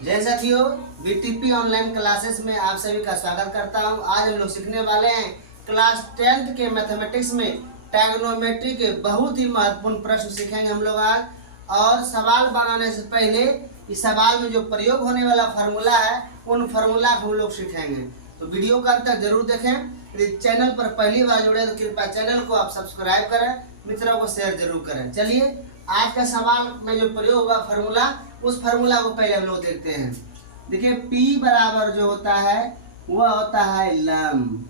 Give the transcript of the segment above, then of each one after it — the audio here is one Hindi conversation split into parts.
जय साथियों, बीटीपी ऑनलाइन क्लासेस में आप सभी का स्वागत करता हूं। आज हम लोग सीखने वाले हैं क्लास 10th के मैथमेटिक्स में ट्रायगोनोमेट्री के बहुत ही महत्वपूर्ण प्रश्न सीखेंगे हम लोग आज। और सवाल बनाने से पहले इस सवाल में जो प्रयोग होने वाला फार्मूला है उन फार्मूला को हम लोग सीखेंगे। तो वीडियो का अंत तक जरूर देखें। यदि चैनल पर पहली बार जुड़े तो कृपया चैनल को आप सब्सक्राइब करें, मित्रों को शेयर जरूर करें। चलिए आज का सवाल में जो प्रयोग होगा फार्मूला, उस फार्मूला को पहले हम लोग देखते हैं। देखिए P बराबर जो होता है वह होता है लंब,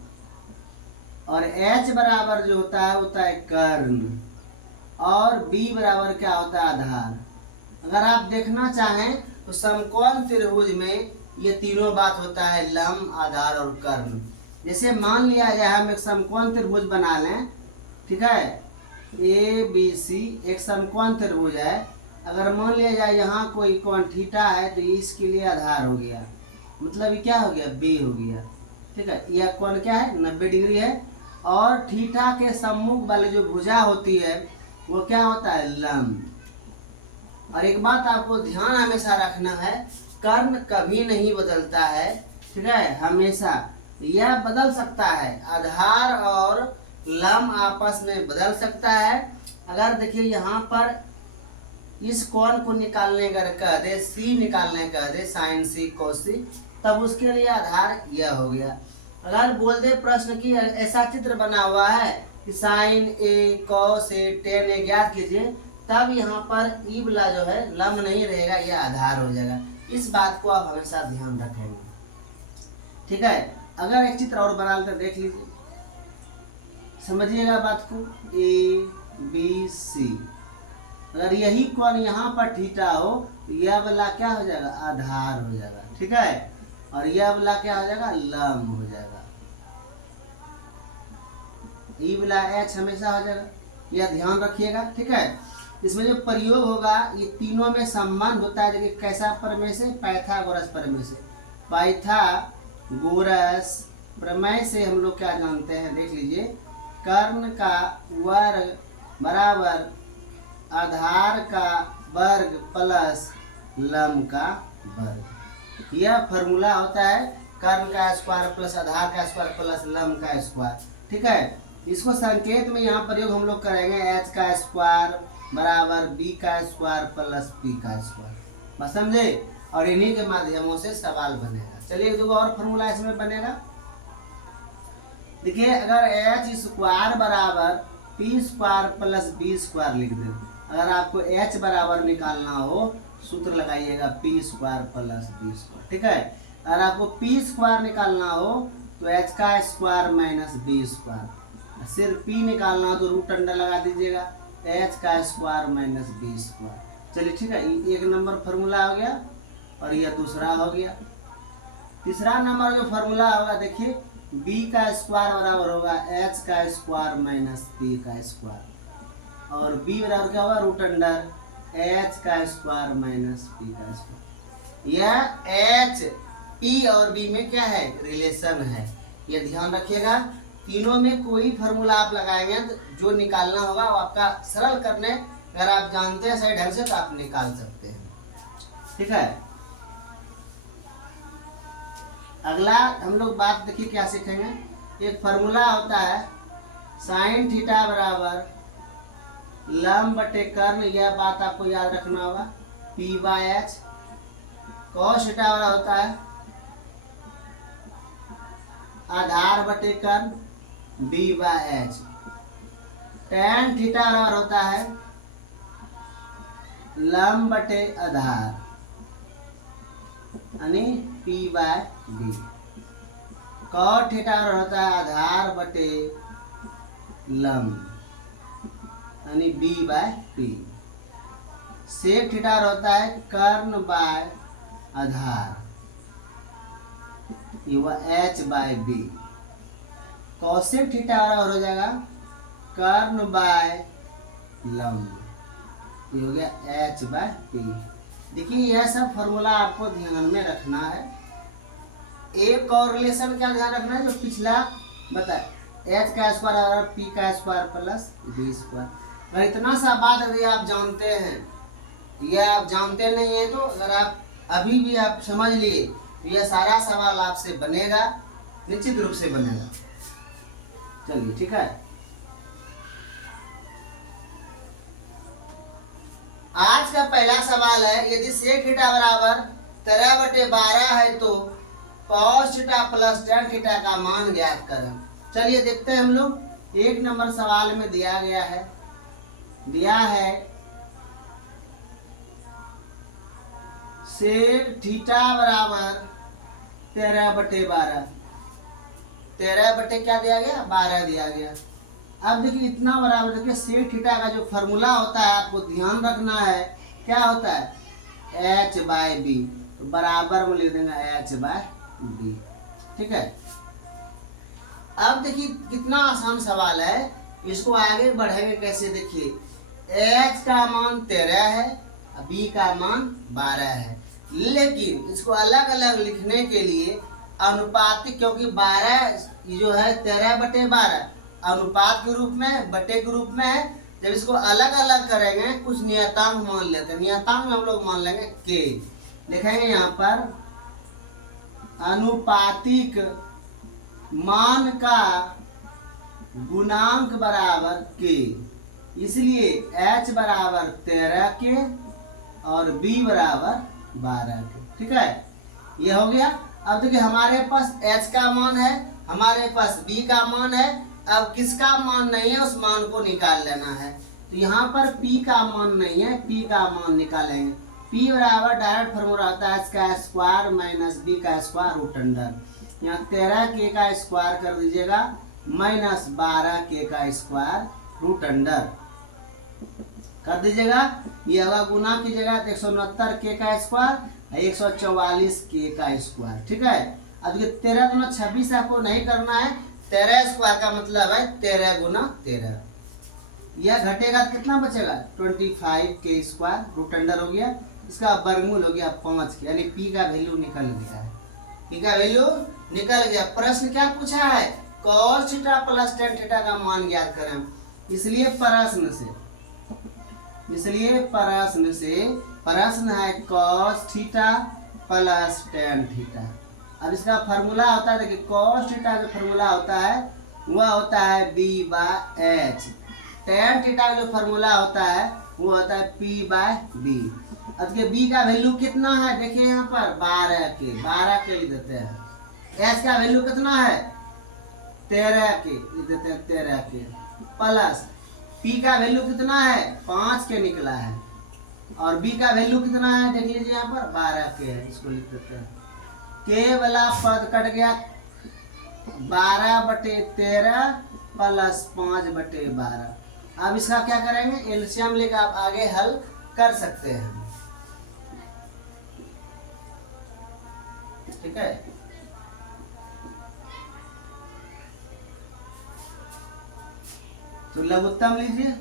और H बराबर जो होता है कर्ण, और B बराबर क्या होता है आधार। अगर आप देखना चाहें तो समकोण त्रिभुज में ये तीनों बात होता है, लंब, आधार और कर्ण। जैसे मान लिया जाए हम एक समकोण त्रिभुज बना लें, ठीक है, ABC एक समकोण त्रिभुज है। अगर मान लिया जाए यहाँ कोई कोण थीटा है तो इसके लिए आधार हो गया, मतलब ये क्या हो गया, B हो गया। ठीक है, यह कोण क्या है, 90 डिग्री है। और थीटा के सम्मुख वाली जो भुजा होती है वो क्या होता है, लंब। और एक बात आपको ध्यान हमेशा रखना है, कर्ण कभी नहीं बदलता है, ठीक है, हमेशा यह बदल सकता है, आधार और लंब आपस में बदल सकता है। अगर देखिए यहाँ पर इस कोण को निकालने का कह दे, सी निकालने कह दे, साइन सी कोस सी, तब उसके लिए आधार यह हो गया। अगर बोल दे प्रश्न की ऐसा चित्र बना हुआ है कि sign A cos A ten ए ज्ञात कीजिए, तब यहाँ पर ई वाला जो है लंब नहीं रहेगा, यह आधार हो जाएगा। इस बात को आप हमेशा ध्यान रखेंगे, ठीक है। अगर एक चित्र और बना लेते देख लीजिए, समझिएगा बात को। ABC अगर यही कोण यहाँ पर थीटा हो तो यह वाला क्या हो जाएगा, आधार हो जाएगा, ठीक है, और यह वाला क्या हो जाएगा, लंब हो जाएगा। ई वाला H हमेशा हो जाएगा, यह ध्यान रखिएगा, ठीक है। इसमें जो प्रयोग होगा ये तीनों में संबंध होता है। देखिए कैसा प्रमेय से, पाइथागोरस प्रमेय से। पाइथागोरस प्रमेय से हम लोग क्या जानते हैं, देख लीजिए, कर्ण का वर्ग बराबर आधार का वर्ग प्लस लंब का वर्ग। यह फॉर्मूला होता है, कर्ण का स्क्वायर प्लस आधार का स्क्वायर प्लस लंब का स्क्वायर, ठीक है। इसको संकेत में यहाँ प्रयोग हम लोग करेंगे, H का स्क्वायर बराबर B का स्क्वायर प्लस P का स्क्वायर, बस समझे। और इन्हीं के माध्यमों से सवाल बनेगा। चलिए दो और फॉर्मूला इसमें बनेगा। देखिए अगर H स्क्वायर बराबर P square plus B square लिख दे, अगर आपको H बराबर निकालना हो सूत्र लगाइएगा P square plus B square, ठीक है। अगर आपको P स्क्वायर निकालना हो तो H का स्क्वायर माइनस B स्क्वायर, सिर्फ P निकालना हो तो रूट अंडर लगा दीजिएगा, H का स्क्वायर माइनस B स्क्वायर। चलिए ठीक है, एक नंबर फार्मूला हो गया और यह दूसरा हो गया। तीसरा नंबर जो फार्मूला होगा, देखिए B का स्क्वायर बराबर होगा H का स्क्वायर माइनस P का स्क्वायर, और B बराबर क्या होगा, रूट अंडर H का स्क्वायर माइनस P का स्क्वायर। यह H P और B में क्या है, रिलेशन है, ये ध्यान रखिएगा। तीनों में कोई फार्मूला आप लगाएंगे तो जो निकालना होगा वो आपका सरल करने, अगर आप जानते हैं सही ढंग से तो आप निकाल सकते हैं, ठीक है। अगला हम लोग बात देखिए क्या सीखेंगे। एक फार्मूला होता है साइन थीटा बराबर लंब बटे कर्ण, यह बात आपको याद रखना होगा, P/H। कॉस थीटा वाला होता है आधार बटे कर्ण, B/H। tan थीटा बराबर होता है लंब बटे आधार, यानी P/B। cot थीटा बराबर होता है आधार बटे लंब, यानी B/P। sec थीटा होता है कर्ण बाय आधार, ये H/B। cosec थीटा बराबर हो जाएगा कर्ण बाय लंब, ये हो गया H/P। देखिए यह सब फॉर्मूला आपको ध्यान में रखना है। एक और रिलेशन क्या ध्यान रखना है, जो पिछला बताए, H का स्क्वायर और P का स्क्वायर प्लस B स्क्वायर। अगर इतना सा बात यदि आप जानते हैं, यह आप जानते नहीं है तो अगर आप अभी भी आप समझ लिए, यह सारा सवाल आपसे बनेगा, निश्चित रूप से बनेगा। चलिए ठीक है। आज का पहला सवाल है, यदि सेक थीटा बराबर 13/12 है तो cos theta plus tan theta का मान ज्ञात करें। चलिए देखते हैं हम लोग। 1 नंबर सवाल में दिया गया है, दिया है सेक थीटा बराबर 13/12, 13 बटे क्या दिया गया, 12 दिया गया। अब देखिए इतना बराबर, देखिए सेक थीटा का जो फॉर्मूला होता है आपको ध्यान रखना है, क्या होता है, h/b, तो बराबर में लिख देंगे h/b। ठीक है। अब देखिए कितना आसान सवाल है, इसको आगे बढ़ेंगे कैसे। देखिए h का मान 13 है, b का मान 12 है, लेकिन इसको अलग अलग लिखने के लिए अनुपातिक, क्योंकि 12 जो है 13/12 अनुपात के रूप में, बटे के रूप में है। जब इसको अलग अलग करेंगे कुछ नियतांक मान लेते हैं, नियतांक में हम लोग मान लेंगे k, लिखेंगे यहाँ पर अनुपातिक मान का गुणांक बराबर k, इसलिए h बराबर 13 के और b बराबर 12 के। ठीक है, ये हो गया। अब देखिए हमारे पास h का मान है, हमारे पास b का मान है, अब किसका मान नहीं है उस मान को निकाल लेना है। तो यहाँ पर p का मान नहीं है, p का मान निकालेंगे। p बराबर डायरेक्ट फॉर्मूला होता है h का स्क्वायर माइनस b का स्क्वायर रूट अंडर, यहाँ 13k का स्क्वायर कर दीजिएगा माइनस 12k का स्क्वायर रूट अंडर कर दीजिएगा। ये होगा गुना कीजिएगा तो 169k का स्क्वायर 144k का स्क्वायर। ठीक है। अब ये 13 गुना 26 आपको नहीं करना है, 13 स्क्वायर का मतलब है 13 गुना 13, यह घटेगा तो कितना बचेगा 25k स्क्वायर रूट अंडर हो गया, इसका वर्गमूल हो गया 5 यानी p का वैल्यू निकल गया है, p का वैल्यू निकल गया। प्रश्न क्या पूछा है, cos theta plus tan theta का मान ज्ञात करें, इसलिए प्रश्न है cos theta plus tan theta. अब इसका फार्मूला होता है, देखिए cos थीटा जो फार्मूला होता है वह होता है b/h, tan थीटा जो फार्मूला होता है वो होता है p/b। अब के b का वैल्यू कितना है, देखिए यहाँ पर 12 के लिख देते हैं, h का वैल्यू कितना है 13 के लिख देते हैं, 13 के प्लस p का वैल्यू कितना है 5 के निकला है, और b का वैल्यू कितना है देख लीजिए यहाँ पर 12 के है, इसको लिख देते हैं। k वाला पद कट गया, 12/13 प्लस 5/12। अब इसका क्या करेंगे, एलसीएम लेकर आप आगे हल कर सकते हैं। ठीक है, तो लघुत्तम लीजिए,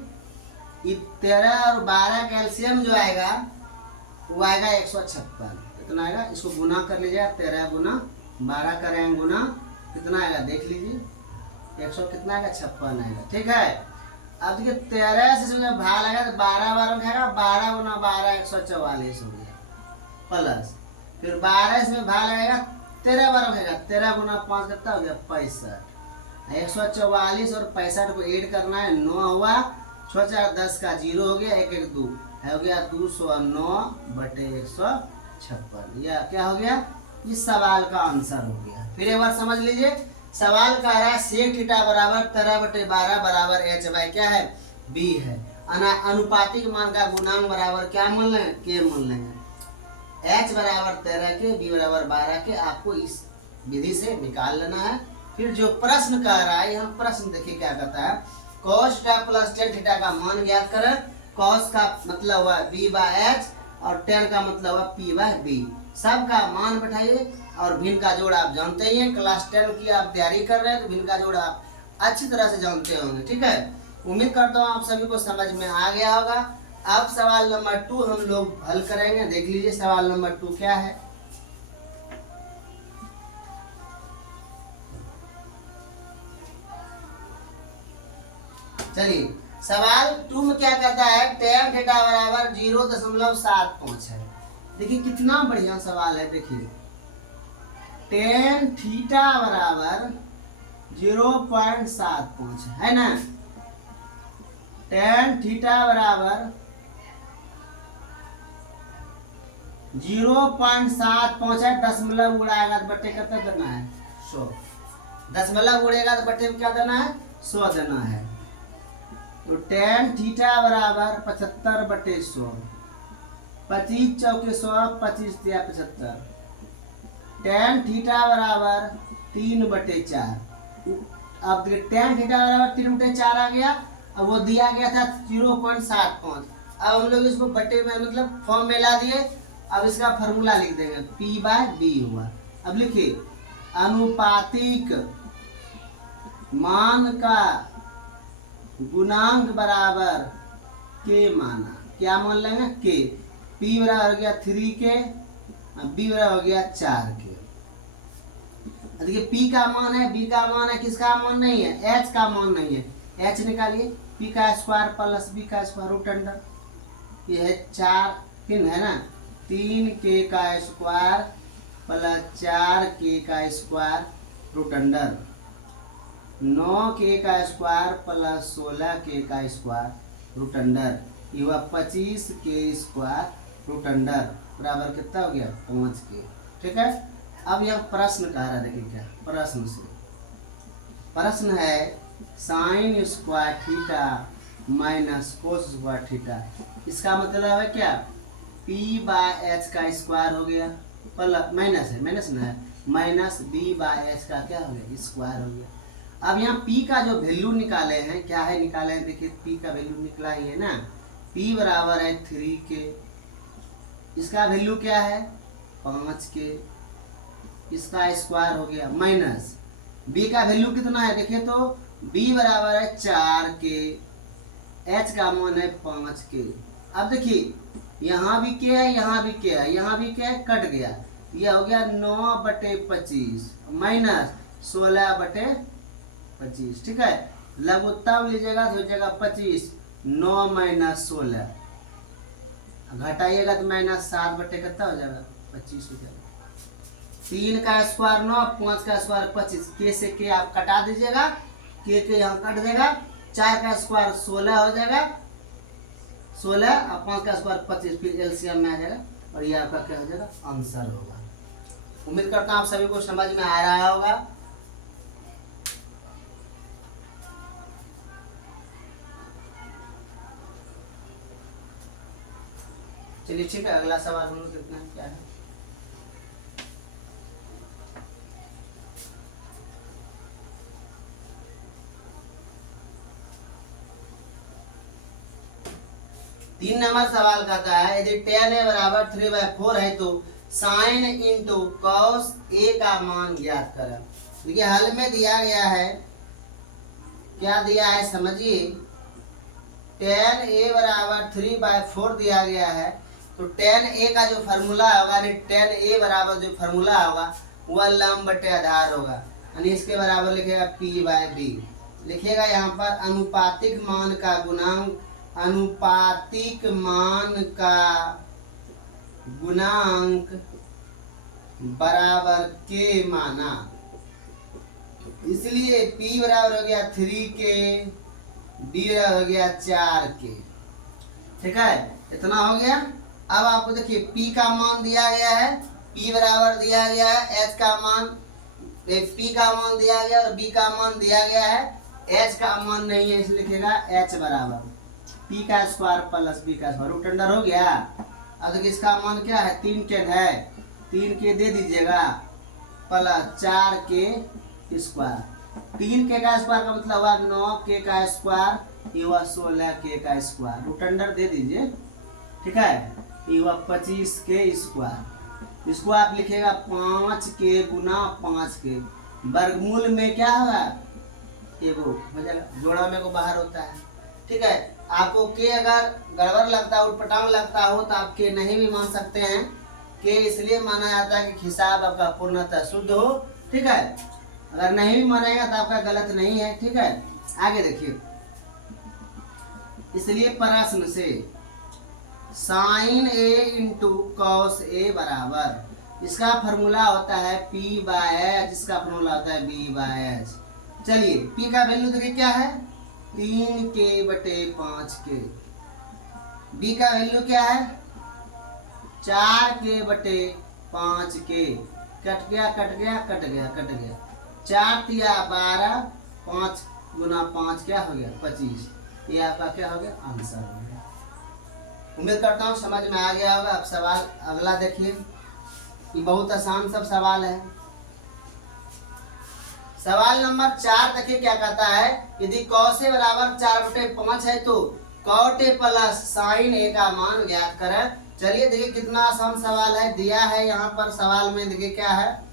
13 और 12 का एलसीएम जो आएगा वो आएगा 156। कितना आएगा, इसको गुना कर लीजिए, 13 गुना 12 करेंगे गुना, कितना आएगा देख लीजिए, 100 कितना आएगा 56 आएगा। ठीक है। अब देखिए 13 से इसमें भाग लगा तो 12 12 खाएगा, 12 गुना 12 144 हो गया, प्लस फिर 12 इसमें भाग लगेगा, 13 12 खाएगा, 13 गुना 5 कितना हो गया 65, 144 और 65 को ऐड करना है, 9 हुआ, 6 4 10 का 0 हो गया, 1 1 2 हो गया 209/156। यह क्या हो गया, इस सवाल का आंसर हो गया। फिर एक बार समझ लीजिए, सवाल कह रहा है सेक थीटा बराबर 13/12 बराबर h क्या है b है, अनुपातिक मान का गुणांक बराबर क्या मान लेंगे k मान लेंगे, h बराबर 13 के b बराबर 12 के, आपको इस विधि से निकाल लेना है। फिर जो प्रश्न कह रहा है, यहाँ प्रश्न देखिए क्या कहता है, cos theta plus tan theta का मान ज्ञात करें। cos का मतलब हुआ b/h और tan का मतलब हुआ p/b, सबका मान बैठाइए और भिन्न का जोड़ आप जानते ही हैं, क्लास 10 की आप तैयारी कर रहे हैं तो भिन्न का जोड़ आप अच्छी तरह से जानते होंगे। ठीक है, उम्मीद करता हूँ आप सभी को समझ में आ गया होगा। अब सवाल नंबर 2 हम लोग हल करेंगे, देख लीजिए सवाल नंबर 2 क्या है। चलिए सवाल 2 में क्या कहता है, tan थीटा बराबर 0.75 है, देखिए कितना बढ़िया सवाल है। देखिए टेन थीटा बराबर 0.75 है ना। टेन थीटा बराबर 0.75 है। दशमलव उड़ाएगा तो बट्टे कितना देना है 100। दशमलव उड़ेगा तो बट्टे में क्या देना है 100 देना है। तो टेन थीटा बराबर 75/100। 25 चौके 100, 25 दिया 75। टेन थीटा बराबर 3/4। अब देखिए टेन थीटा बराबर 3/4 आ गया। अब वो दिया गया था 0.75। अब हम लोग इसको बटे में मतलब फॉर्म में ला दिए। अब इसका फॉर्मूला लिख देंगे P/B हुआ। अब लिखिए अनुपातिक मान का गुणांक बराबर के माना। क्या मान लेंगे के। P बराबर हो गया 3 के, B बराबर हो गया 4 के। देखिए P का मान है, B का मान है, किसका मान नहीं है, H का मान नहीं है। H निकालिए P का स्क्वायर प्लस B का स्क्वायर रूट अंडर। ये है 4 किन है ना 3K का स्क्वायर प्लस 4K का स्क्वायर रूट अंडर 9K का स्क्वायर प्लस 16K का स्क्वायर रूट अंडर। ये हुआ 25K स्क्वायर रूट अंडर बराबर कितना हो गया 5K। ठीक है। अब यह प्रश्न कह रहा है। देखिए क्या प्रश्न से प्रश्न है sine square theta minus cos square theta. इसका मतलब है क्या P/H का स्क्वायर हो गया प्लस माइनस है, माइनस ना है, माइनस B/H का क्या हो गया स्क्वायर हो गया। अब यहाँ P का जो वैल्यू निकाले हैं, क्या है निकाले हैं, देखिए P का वैल्यू निकला ही है ना। P बराबर है 3K। इसका वैल्यू क्या है 5K। इसका स्क्वायर हो गया माइनस B का वैल्यू कितना है देखिए तो B बराबर है 4K। H का मान है 5K। अब देखिए यहाँ भी K है, यहाँ भी K है, यहाँ भी K है, कट गया। यह हो गया 9/25 माइनस 16/25। ठीक है। लघुत्तम लीजिएगा तो हो जाएगा 25। 9 माइनस 16 घटाइएगा तो माइनस 7 कितना हो जाएगा 25 हो जाएगा। 3 का स्क्वायर 9, 5 का स्क्वायर 25। के से के आप कटा दीजिएगा, के यहाँ कट देगा। 4 का स्क्वायर 16 हो जाएगा 16 और 5 का स्क्वायर 25। फिर एलसीएम में आ जाएगा और ये आपका क्या हो जाएगा आंसर होगा। उम्मीद करता हूँ आप सभी को समझ में आ रहा होगा। चलिए ठीक है, अगला सवाल हम लोग देखना है क्या है। तीन नंबर सवाल कहता है यदि tan a बराबर 3/4 है तो साइन इंटू कॉस a का मान ज्ञात करें। देखिए हल में दिया गया है, क्या दिया है समझिए। tan a बराबर 3/4 दिया गया है तो tan a का जो फार्मूला होगा यानी tan a बराबर जो फार्मूला होगा वह लंब बटे आधार होगा, यानी इसके बराबर लिखेगा P/B। लिखेगा यहाँ पर अनुपातिक मान का गुणांक, अनुपातिक मान का गुणांक बराबर के माना। इसलिए P बराबर हो गया 3K, B बराबर हो गया 4K। ठीक है, इतना हो गया। अब आपको देखिए P का मान दिया गया है, P बराबर दिया गया है, H का मान P का मान दिया गया और B का मान दिया गया है, H का मान नहीं है इसलिए लिखेगा H बराबर P का स्क्वायर प्लस B का स्क्वायर रूट अंडर हो गया। अब देखिए इसका मान क्या है 3K है, 3K दे दीजिएगा प्लस 4K स्क्वायर। 3K का स्क्वायर का मतलब हुआ 9K का स्क्वायर, ये हुआ 16K का स्क्वायर, रूट अंडर दे दीजिए। ठीक है, ये हुआ 25K स्क्वायर। इसको आप लिखेगा 5K गुना 5K। वर्गमूल में क्या होगा एगो हो जाएगा, जोड़ा में को बाहर होता है। ठीक है, आपको के अगर गड़बड़ लगता है उटपटांग लगता हो तो आप के नहीं भी मान सकते हैं। के इसलिए माना जाता है कि हिसाब आपका पूर्णतः शुद्ध हो। ठीक है, अगर नहीं भी मानेगा तो आपका गलत नहीं है। ठीक है, आगे देखिए। इसलिए प्रश्न से sign A into cos A बराबर, इसका फॉर्मूला होता है पी बाय एच, इसका फॉर्मूला होता है बी बाय एच। चलिए पी का वैल्यू देखिए क्या है, 3k/5k। बी का वैल्यू क्या है, 4k/5k। कट गया कट गया कट गया कट गया, 4 तिया 12, 5 गुना 5 क्या हो गया 25। ये आपका क्या हो गया, आंसर हो गया। उम्मीद करता हूँ समझ में आ गया होगा। अब सवाल अगला देखिए, ये बहुत आसान सब सवाल है। सवाल नंबर 4 देखिए क्या कहता है, यदि cos A बराबर 4/5 है तो cot A प्लस साइन ए का मान ज्ञात करें। चलिए देखिए कितना आसान सवाल है, दिया है यहाँ पर सवाल में, देखिए क्या है,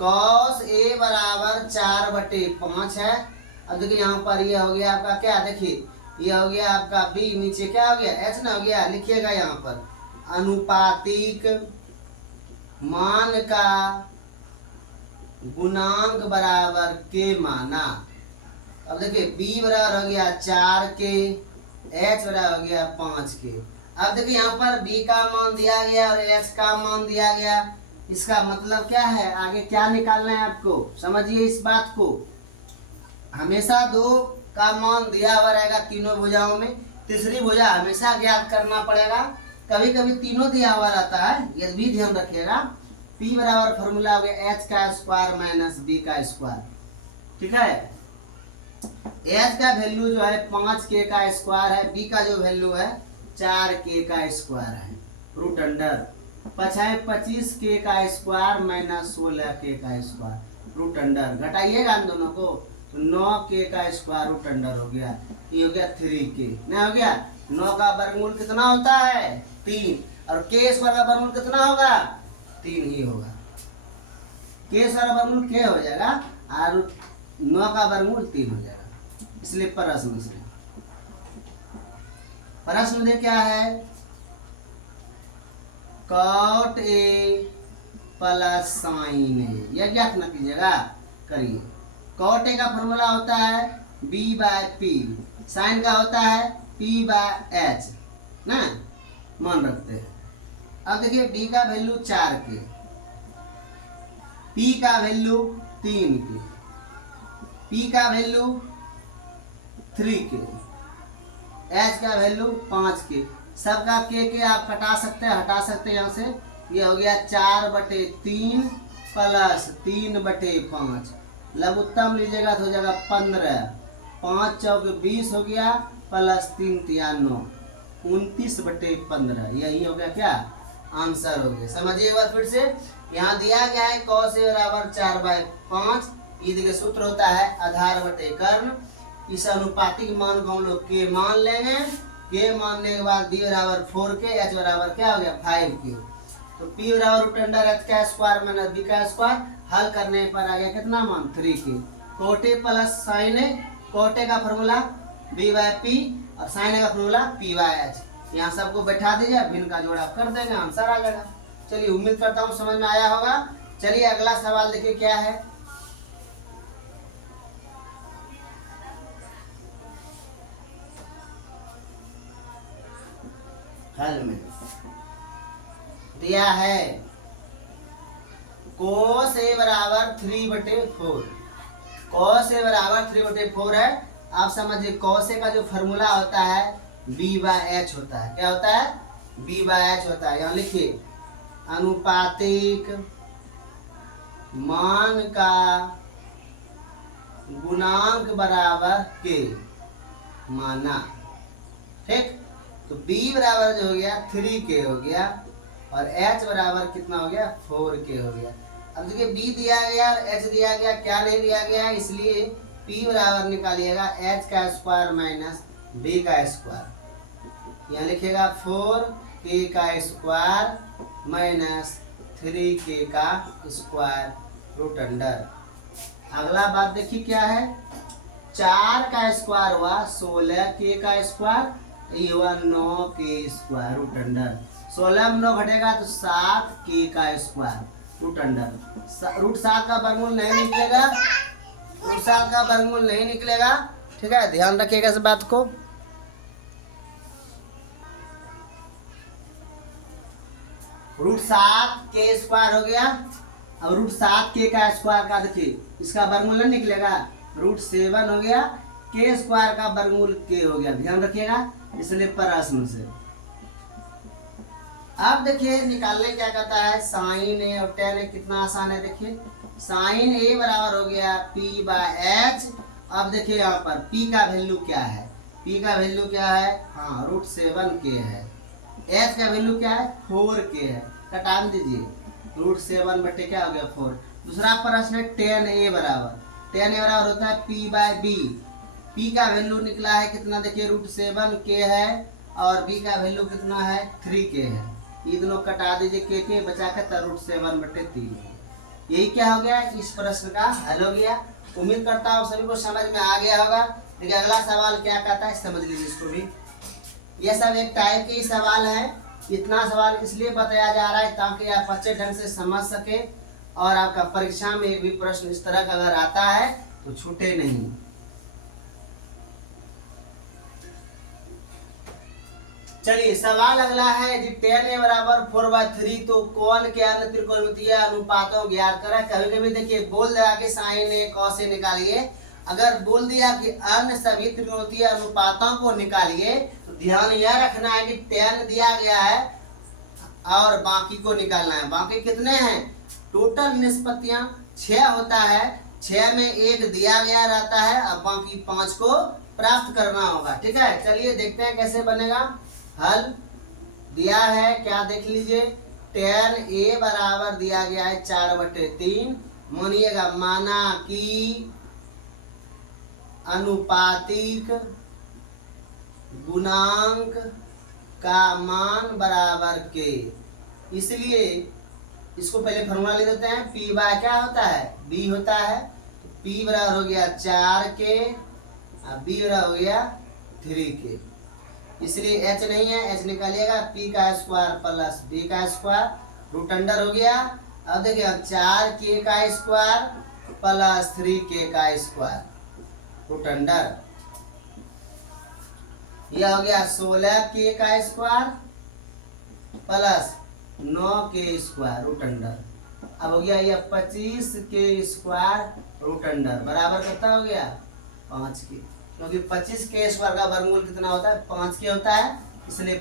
cos A बराबर 4/5 है। अब देखिए यहाँ पर ये हो गया आपका क्या, देखिए ये हो गया आपका b, नीचे क्या हो गया h ना हो गया। लिखिएगा यहाँ पर अनुपातिक मान का गुणांक बराबर के माना। अब देखिए b बराबर हो गया 4k, h बराबर हो गया 5k। अब देखिए यहाँ पर b का मान दिया गया और h का मान दिया गया, इसका मतलब क्या है, आगे क्या निकालना है आपको, समझिए इस बात को। हमेशा 2 का मान दिया हुआ रहेगा तीनों भुजाओं में, तीसरी भुजा हमेशा ज्ञात करना पड़ेगा। कभी कभी तीनों दिया हुआ रहता है, ये भी ध्यान रखिएगा। P बराबर फॉर्मूला हो गया h का स्क्वायर माइनस b का स्क्वायर, ठीक है। h का वैल्यू जो है 5k का स्क्वायर है, b का जो वैल्यू है 4k का स्क्वायर है, रूट अंडर 25k का स्क्वायर माइनस 16k का स्क्वायर, रूट अंडर घटाइएगा इन दोनों को तो 9k का स्क्वायर रूट अंडर हो गया, ये हो गया 3k। नहीं हो गया, 9 का वर्गमूल कितना होता है 3, और k स्क्वायर का वर्गमूल कितना होगा 3 ही होगा। k स्क्वायर का वर्गमूल k हो जाएगा और 9 का वर्गमूल 3 हो जाएगा। इसलिए प्रश्न से प्रश्न में क्या है, cot A प्लस साइन ए, यह ज्ञात न कीजिएगा, करिए। cot A का फॉर्मूला होता है b/p, साइन का होता है p/h ना, मान रखते हैं। अब देखिए b का वैल्यू 4k, p का वैल्यू 3k, p का वैल्यू 3k, h का वैल्यू 5k। सबका k आप हटा सकते हैं, यहाँ से। ये हो गया 4/3 प्लस 3/5, लघुत्तम लीजिएगा तो हो जाएगा 15, 5 चौक 20 हो गया, प्लस 3 तिया 9, 29/15। यही हो गया क्या, आंसर हो गया। समझिए एक बार फिर से, यहाँ दिया गया है cos A बराबर 4/5, ये देखिए सूत्र होता है आधार बटे कर्ण। इस अनुपातिक मान को हम लोग के मान लेंगे, के मानने के बाद b बराबर 4k, h बराबर क्या हो गया 5k, तो p बराबर रूट अंडर h का स्क्वायर माइनस b का स्क्वायर, हल करने पर आ गया कितना मान 3k। cot A plus sign A, cot A का फॉर्मूला b/p और साइन ए का फॉर्मूला p/h। यहाँ सबको बैठा दीजिए, भिन्न का जोड़ आप कर देंगे, आंसर आ जाएगा। चलिए उम्मीद करता हूँ समझ में आया होगा। चलिए अगला सवाल देखिए क्या है, हल में दिया है cos A बराबर 3/4, cos A बराबर 3/4 है। आप समझिए cos A का जो फॉर्मूला होता है b/h होता है, क्या होता है b/h होता है। यहाँ लिखिए अनुपातिक मान का गुणांक बराबर के माना, ठीक। तो b बराबर जो हो गया 3k हो गया और h बराबर कितना हो गया 4k हो गया। अब देखिए b दिया गया और h दिया गया, क्या नहीं दिया गया, इसलिए p बराबर निकालिएगा h का स्क्वायर माइनस b का स्क्वायर। यहाँ लिखिएगा 4k का स्क्वायर माइनस 3k का स्क्वायर रूट अंडर। अगला बात देखिए क्या है, 4 का स्क्वायर हुआ 16k का स्क्वायर, ये हुआ 9k स्क्वायर रूट अंडर। 16 में 9 घटेगा तो 7k का स्क्वायर रूट अंडर। रूट 7 का वर्गमूल नहीं निकलेगा, रूट 7 का वर्गमूल नहीं निकलेगा, ठीक है, ध्यान रखिएगा इस बात को। √7 के² हो गया। अब √7 का स्क्वायर का देखिए इसका वर्गमूल निकलेगा, √7 हो गया, के² का वर्गमूल के हो गया। ध्यान रखिएगा इसलिए प्रश्न से। अब देखिए निकालने क्या कहता है, साइन ए और tan ए कितना आसान है। देखिए साइन ए बराबर हो गया p/h। अब देखिए यहाँ पर p का वैल्यू क्या है, p का वैल्यू क्या है, हाँ √7 है। h का वैल्यू क्या है, 4 है। कटा दीजिए, √7 क्या हो गया 4। दूसरा प्रश्न है tan a बराबर होता है p/b। p का वैल्यू निकला है कितना, देखिए √7 है और b का वैल्यू कितना है 3 है। ये दोनों कटा दीजिए, के बचा के √7/3। यही क्या हो गया, इस प्रश्न का हल हो गया। उम्मीद करता हूँ सभी को समझ में आ गया होगा। देखिए अगला सवाल क्या कहता है समझ लीजिए इसको भी। ये सब एक टाइप के ही सवाल है। इतना सवाल इसलिए बताया जा रहा है ताकि आप अच्छे ढंग से समझ सके और आपका परीक्षा में एक भी प्रश्न इस तरह का अगर आता है तो छूटे नहीं। चलिए सवाल अगला है, यदि tan a बराबर 4/3 तो कौन के अन्य त्रिकोणमितीय अनुपातों ज्ञात करें। कभी कभी देखिए बोल दिया कि sin a cos a निकालिए। अगर बोल दिया कि अन्य सभी त्रिकोणमितीय अनुपातों को निकालिए तो ध्यान यह रखना है कि tan दिया गया है और बाकी को निकालना है। बाकी कितने हैं, टोटल निष्पत्तियां 6 होता है, 6 में 1 दिया गया रहता है, अब बाकी 5 को प्राप्त करना होगा। ठीक है, चलिए देखते हैं कैसे बनेगा। हल दिया है क्या देख लीजिए, tan a बराबर दिया गया है 4/3। मानिएगा माना कि अनुपातिक गुणांक का मान बराबर के, इसलिए इसको पहले फॉर्मूला ले देते हैं। p बाय क्या होता है, b होता है। तो p बराबर हो गया 4 और b बराबर हो गया 3 इसलिए h नहीं है, h निकालिएगा, p² plus b² root under हो गया। अब देखिए 4k² plus 3k² root under, यह हो गया 16k² plus 9k² root under. अब हो गया यह 25k² रूट अंडर बराबर कितना हो गया 5k, क्योंकि 25k² का वर्गमूल कितना होता है 5k होता है। इसलिए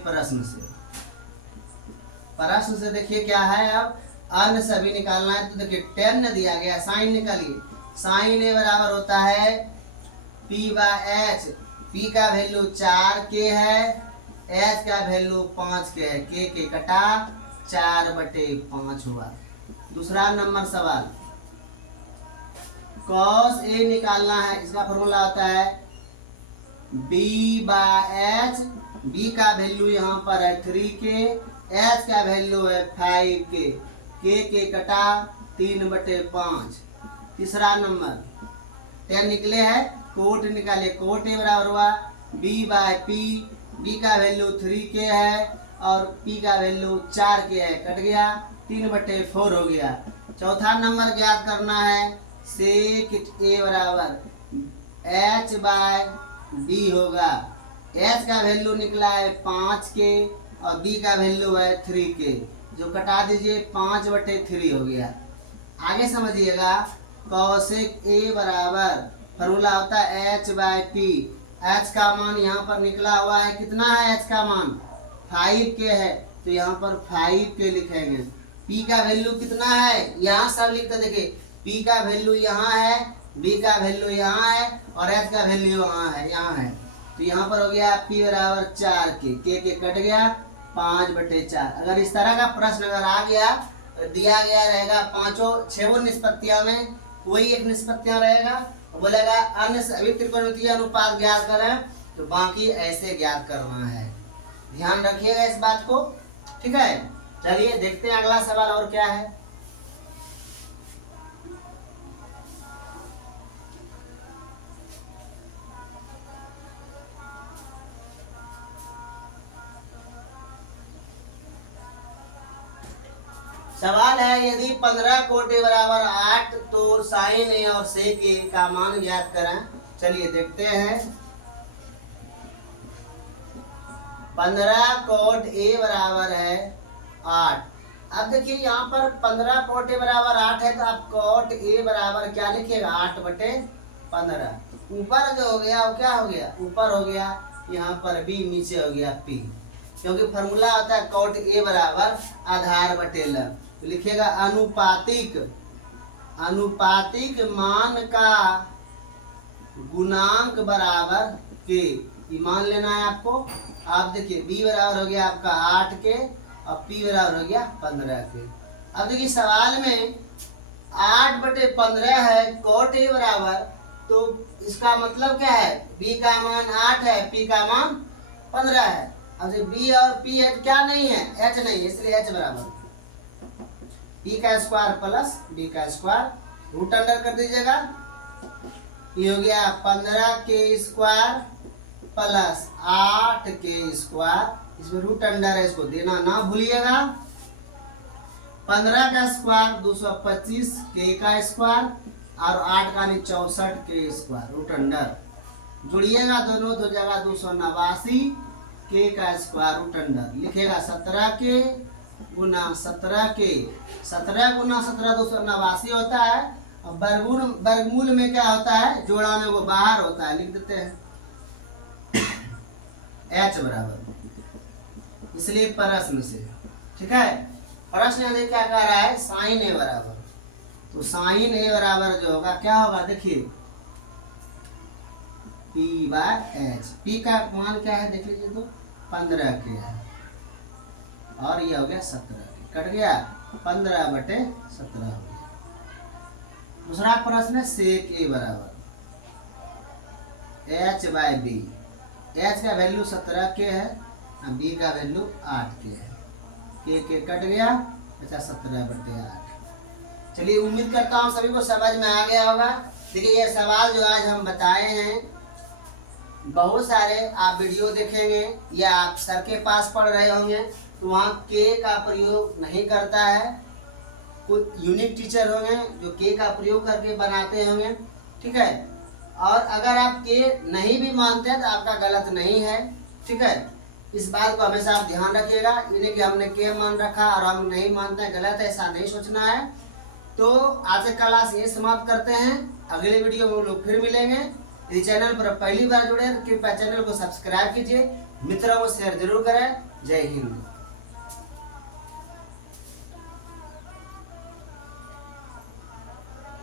प्रश्न से देखिए क्या है, अब अन्य सभी निकालना है। तो देखिए tan दिया गया, साइन निकालिए। साइन a बराबर होता है p/h। p का वैल्यू 4k है, h का वैल्यू 5k है, k कटा 4/5 हुआ। दूसरा नंबर सवाल, cos a निकालना है। इसका फॉर्मूला होता है b/h। b का वैल्यू यहाँ पर है 3k, h का वैल्यू है 5k, k कटा 3/5। तीसरा नंबर tan निकले है, कोट निकालिए। कोट a बराबर हुआ b/p। b का वैल्यू 3k है और p का वैल्यू 4k है, कट गया 3/4 हो गया। चौथा नंबर ज्ञात करना है, sec a बराबर h/b होगा। h का वैल्यू निकला है 5k और b का वैल्यू है 3k, जो कटा दीजिए 5/3 हो गया। आगे समझिएगा, cosec a बराबर फॉर्मूला होता है h/p। h का मान यहाँ पर निकला हुआ है, कितना है h का मान 5k है, तो यहाँ पर 5k लिखेंगे। p का वैल्यू कितना है, यहाँ सब लिखते देखिए, p का वैल्यू यहाँ है, b का वैल्यू यहाँ है और h का वैल्यू यहाँ है। तो यहाँ पर हो गया p बराबर 4k, k कट गया 5/4। अगर इस तरह का प्रश्न अगर आ गया, दिया गया रहेगा 6 निष्पत्तियों में कोई एक निष्पत्तियां रहेगा, बोलेगा अन्य सभी त्रिकोणमितीय अनुपात ज्ञात करें, तो बाकी ऐसे ज्ञात करना है। ध्यान रखिएगा इस बात को, ठीक है। चलिए देखते हैं अगला सवाल और क्या है। सवाल है, यदि 15 कोट a बराबर 8 तो साइन a और सेक a का मान ज्ञात करें। चलिए देखते हैं। 15 कोट a बराबर है 8, अब देखिए यहाँ पर 15 कोट ए बराबर 8 है, तो आप कोट ए बराबर क्या लिखिएगा, 8/15। ऊपर जो हो गया वो क्या हो गया, ऊपर हो गया यहाँ पर बी, नीचे हो गया पी, क्योंकि फॉर्मूला होता है कोट ए बराबर आधार बटे लंब। तो लिखिएगा अनुपातिक, अनुपातिक मान का गुणांक बराबर के, ये मान लेना है आपको। आप देखिए बी बराबर हो गया आपका 8 के और पी बराबर हो गया 15 के। अब देखिए सवाल में 8/15 है कोट ए बराबर, तो इसका मतलब क्या है, बी का मान 8 है, पी का मान 15 है। अब बी और पी है क्या नहीं है, एच नहीं है, इसलिए एच बराबर पी का स्क्वायर प्लस बी का स्क्वायर, रूट अंडर कर दीजिएगा। ये हो गया 15 के स्क्वायर प्लस 8 के स्क्वायर, इसमें रूट अंडर है, इसको देना ना भूलिएगा। 15 का स्क्वायर 225 के का स्क्वायर और 8 का 64 के स्क्वायर, रूट अंडर जुड़िएगा दोनों, तो जगह 289 के का स्क्वायर, रूट अंडर लिखेगा 17 के गुना 17 के, 17 गुना 17 289 होता है। और वर्गमूल में क्या होता है, जोड़ा में वो बाहर होता है, लिख देते हैं एच बराबर, इसलिए प्रश्न से, ठीक है। प्रश्न यदि क्या कह रहा है, साइन ए बराबर, तो साइन ए बराबर जो होगा क्या होगा, देखिए P/H। P का मान क्या है देख लीजिए, तो 15 के है और ये हो गया 17 के, कट गया 15/17 हो गया। दूसरा प्रश्न है सेक ए बराबर H/B। H का वैल्यू 17 के है और B का वैल्यू 8 के है, के कट गया, अच्छा 17/8। चलिए उम्मीद करता हूँ सभी को समझ में आ गया होगा। देखिए ये सवाल जो आज हम बताए हैं, बहुत सारे आप वीडियो देखेंगे या आप सर के पास पढ़ रहे होंगे, तो वहाँ के का प्रयोग नहीं करता है। कुछ यूनिक टीचर होंगे जो के का प्रयोग करके बनाते होंगे, ठीक है। और अगर आप के नहीं भी मानते हैं तो आपका गलत नहीं है, ठीक है। इस बात को हमेशा आप ध्यान रखिएगा, ये कि हमने के मान रखा और हम नहीं मानते हैं, गलत है, ऐसा नहीं सोचना है। तो आज से क्लास ये समाप्त करते हैं, अगले वीडियो में हम लोग फिर मिलेंगे। यदि चैनल पर पहली बार जुड़े तो कृपया चैनल को सब्सक्राइब कीजिए, मित्रों को शेयर जरूर करें। जय हिंद।